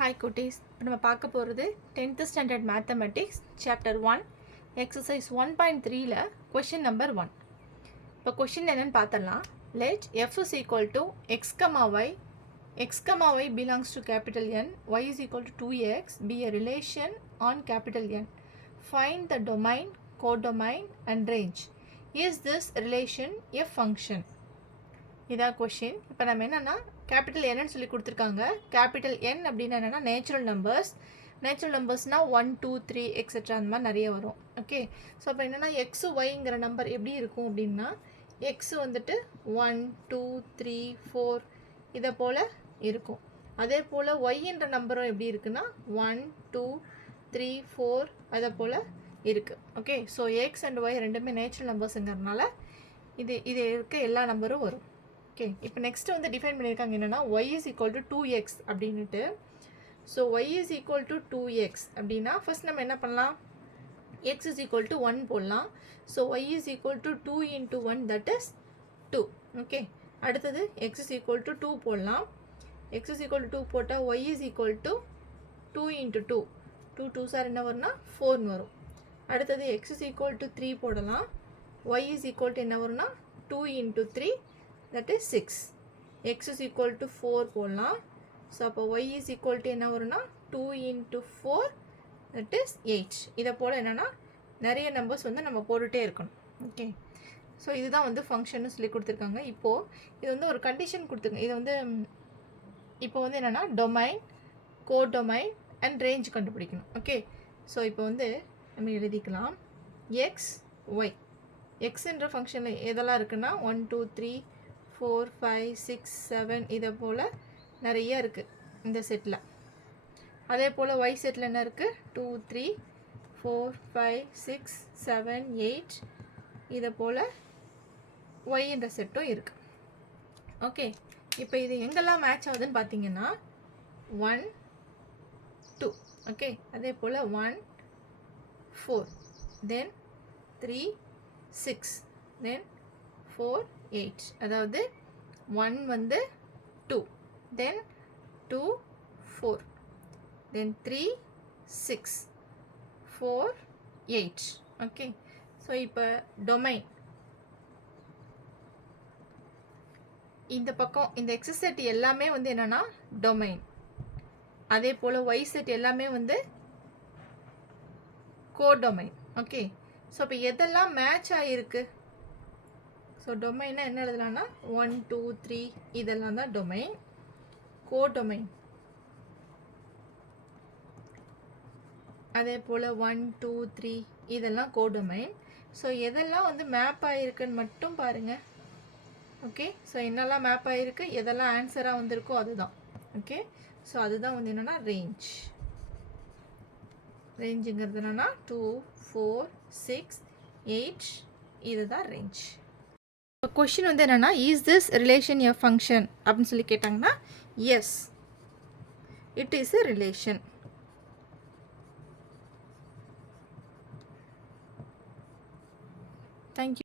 Hi குட்டீஸ், இப்போ நம்ம பார்க்க போகிறது 10th standard mathematics chapter 1 exercise 1.3ல கொஷின் நம்பர் 1. இப்போ கொஷின் என்னன்னு பார்த்தலாம். Let f is equal to x, y belongs to capital N, y is equal to 2x be a relation on capital N. Find the domain, codomain and range. Is this relation a function? இதான் question. இப்போ நம்ம என்னென்னா capital என்னன்னு சொல்லி கொடுத்துருக்காங்க. Capital என் அப்படின்னா என்னென்னா natural நம்பர்ஸ்னால் 1 2 3 etcetera அந்த மாதிரி நிறைய வரும். ஓகே, ஸோ அப்போ என்னென்னா எக்ஸு ஒய்ங்கிற நம்பர் எப்படி இருக்கும் அப்படின்னா எக்ஸு வந்துட்டு 1 2 3 4 இதை போல் இருக்கும். அதே போல் ஒய்ன்ற நம்பரும் எப்படி இருக்குன்னா 1 2 3 4 அதை போல் இருக்குது. Okay, so x and y ரெண்டுமே நேச்சுரல் நம்பர்ஸுங்கிறதுனால இது இருக்க எல்லா நம்பரும் வரும். ஓகே, இப்போ நெக்ஸ்ட்டு வந்து டிஃபைன் பண்ணியிருக்காங்க என்னென்னா y is equal to 2x அப்படின்ட்டு. So y is equal to 2x அப்படின்னா ஃபர்ஸ்ட் நம்ம என்ன பண்ணலாம், x is equal to 1 போடலாம். So y is equal to 2 into 1 that is 2. Okay, அடுத்தது x is equal to 2 போடலாம். x is equal to 2 போட்டால் y is equal to 2 into 2 2 2s R என்ன வரும்னா 4 வரும். அடுத்தது x is equal to 3 போடலாம். y is equal to என்ன வரும்னா 2 into 3 that is 6. x is equal to 4 போடலாம். ஸோ அப்போ y is equal to என்ன வரும்னா 2 into 4 that is 8. இதை போல் என்னென்னா நிறைய நம்பர்ஸ் வந்து நம்ம போட்டுகிட்டே இருக்கணும். ஓகே, ஸோ இதுதான் வந்து ஃபங்க்ஷன்னு சொல்லி கொடுத்துருக்காங்க. இப்போது இது வந்து ஒரு கண்டிஷன் கொடுத்துருங்க. இது வந்து இப்போ வந்து என்னென்னா டொமைன், கோடொமைன் அண்ட் ரேஞ்ச் கண்டுபிடிக்கணும். ஓகே, ஸோ இப்போ வந்து நம்ம எழுதிக்கலாம் எக்ஸ் ஒய். எக்ஸுன்ற ஃபங்க்ஷனில் எதெல்லாம் இருக்குன்னா 1 2 3 4 5 6 7 இதை போல் நிறைய இருக்குது இந்த செட்டில். அதே போல் ஒய் செட்டில் என்ன இருக்குது 2 3 4 5 6 7 8 இதை போல் ஒய்ன்ற செட்டும் இருக்குது. ஓகே, இப்போ இது எங்கெல்லாம் மேட்ச் ஆகுதுன்னு பார்த்தீங்கன்னா 1 2. ஓகே, அதே போல் 1 4 தென் 3 6 தென் 4 8. அதாவது 1 வந்து 2 தென் 2 4 தென் 3 6 4 8. ஓகே, ஸோ இப்போ டொமைன் இந்த பக்கம் இந்த எக்ஸ் செட் எல்லாமே வந்து என்னென்னா டொமைன். அதே போல் ஒய் செட் எல்லாமே வந்து கோடொமைன். ஓகே, ஸோ இப்போ எதெல்லாம் மேட்ச் ஆகிருக்கு, ஸோ டொமைனாக என்ன எழுதலாம்னா 1 2 3 இதெல்லாம் தான் டொமைன். கோடொமைன் அதே போல் 1 2 3 இதெல்லாம் கோடொமைன். ஸோ எதெல்லாம் வந்து மேப் ஆகிருக்குன்னு மட்டும் பாருங்கள். ஓகே, ஸோ என்னெல்லாம் மேப் ஆகிருக்கு, எதெல்லாம் ஆன்சராக வந்திருக்கோ அதுதான். ஓகே, ஸோ அதுதான் வந்து என்னென்னா ரேஞ்சுங்கிறது என்னென்னா 2 4 6 8 இதுதான் ரேஞ்ச். இப்போ கொஷின் வந்து என்னென்னா is this relation a function அப்படின்னு சொல்லி கேட்டாங்கன்னா yes, it is a relation. Thank you.